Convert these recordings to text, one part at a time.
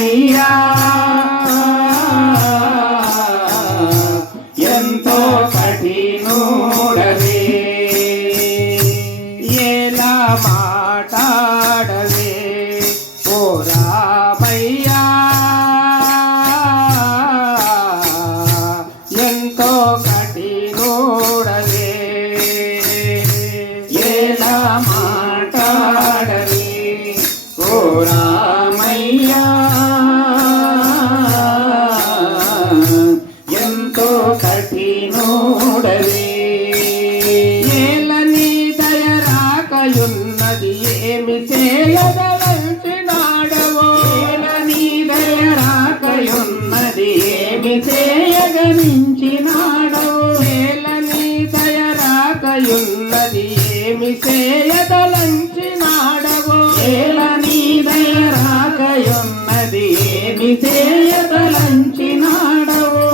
రామయ్యా ఎంతో కఠినుడవే ఎలా మాట్లాడవే ఓ రామయ్యా ఎంతో కఠినుడవే ఎలా మాట్లాడవే ఓ రామయ్యా ఎంతో కఠినుడవే ఏలని దయ రాకయున్నది ఏమి చేయగలిచినాడవో ఏలని దయ రాకయున్నది ఏమి చేయగలించినాడవో ఏలని దయ రాకయున్నది ఏమి చేయదలంచినాడవో ఏలని దయ రాకయున్నది ఏమి చేయదలంచినాడవో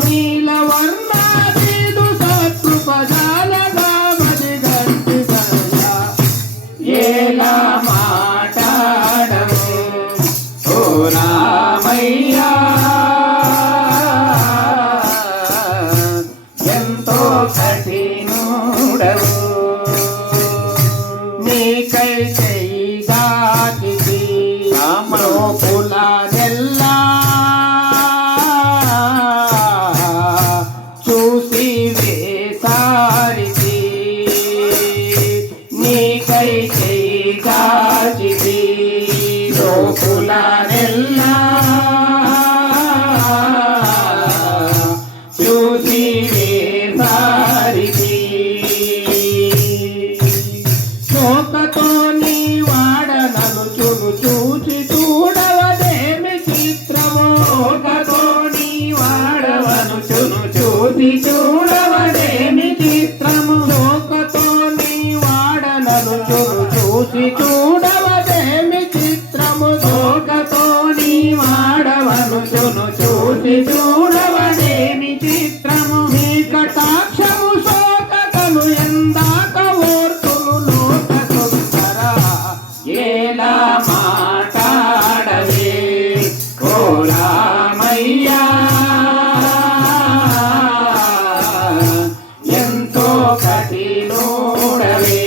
నీలవర్ణాదీదు సత్కృపజాలగా మదిగట్టి సరళ ఎలా మాట్లాడవు ఓ రామయ్యా ఎంతో కఠినుడవు నీకై చెయ్యిగాకి రామలోపుల నెల్లా చూసి వేసారికి నీకై చెయ్యిగాకి లోపుల నెల్లా చూసి వేసారికి శోకతో నీ వాడనను చూచి చూడవదేమి చిత్రమో శోకతో నీ వాడవను చూసి చూడవదేమి చిత్రము శోకతో నీ వాడనను చూసి చూడవదేమి చిత్రము శోకతో నీ వాడవను చూసి చూడవదేమి చిత్రము నీ కటాక్షము శోకతను ఎందాక ఓర్తులు లోక సుందరా ఎలా మాట్లాడవే ఓ రామయ్యా ఎంతో కఠినుడవే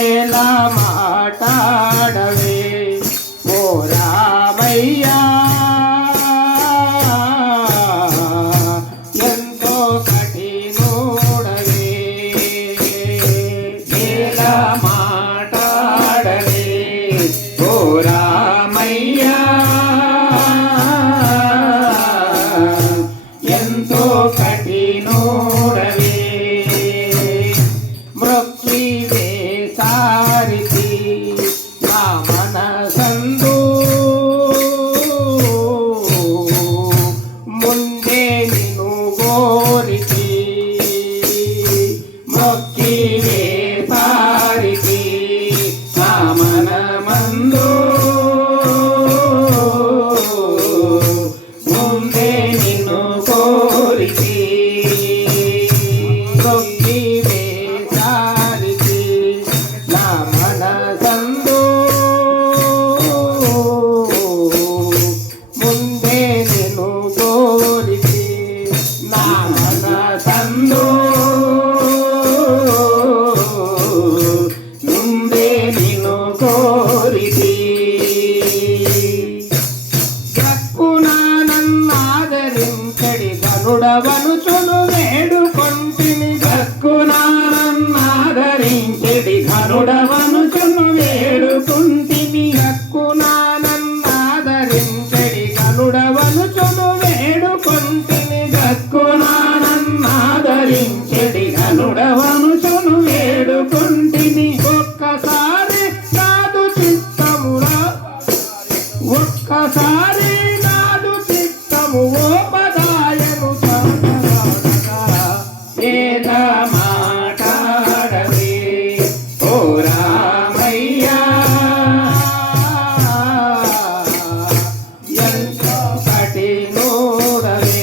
ఎలా మాట్లాడవే ఓ రామయ్యా ఎంతో కఠినుడవే ఎలా మాట్లాడవే ఓ రామయ్యా ఎంతో కఠినుడవే మృత్యువే సారితి నా మనసందు ముందే నిన్ను గోరితి మృత్యువే సారితి నా మనమందు ముందే నిన్ను కోరితి మృత్యువే సారితి నా మనసందు ముందే నిన్ను కోరితి నా మనసందు ముందే నిన్ను కోరితి నన్నాదరించడి ధనుడవనుచును వేడుకొంటిని నన్నాదరించడి ధనుడవనుచును వేడుకుంటిని నన్నాదరించడి ధనుడవనుచును వేడుకొంటిని నన్నాదరించడి ధనుడవనుచును వేడుకొంటిని ఒక్కసారి నాదు చిత్తమురా ఒక్కసారి నాదు చిత్తము ఓ పదాయను ఏదా మాట్లాడవే ఓ రామయ్యా ఎంతో కఠినుడవే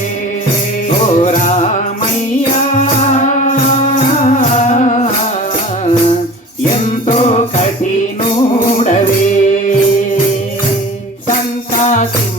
ఓ రామయ్యా ఎంతో కఠినుడవే సింధు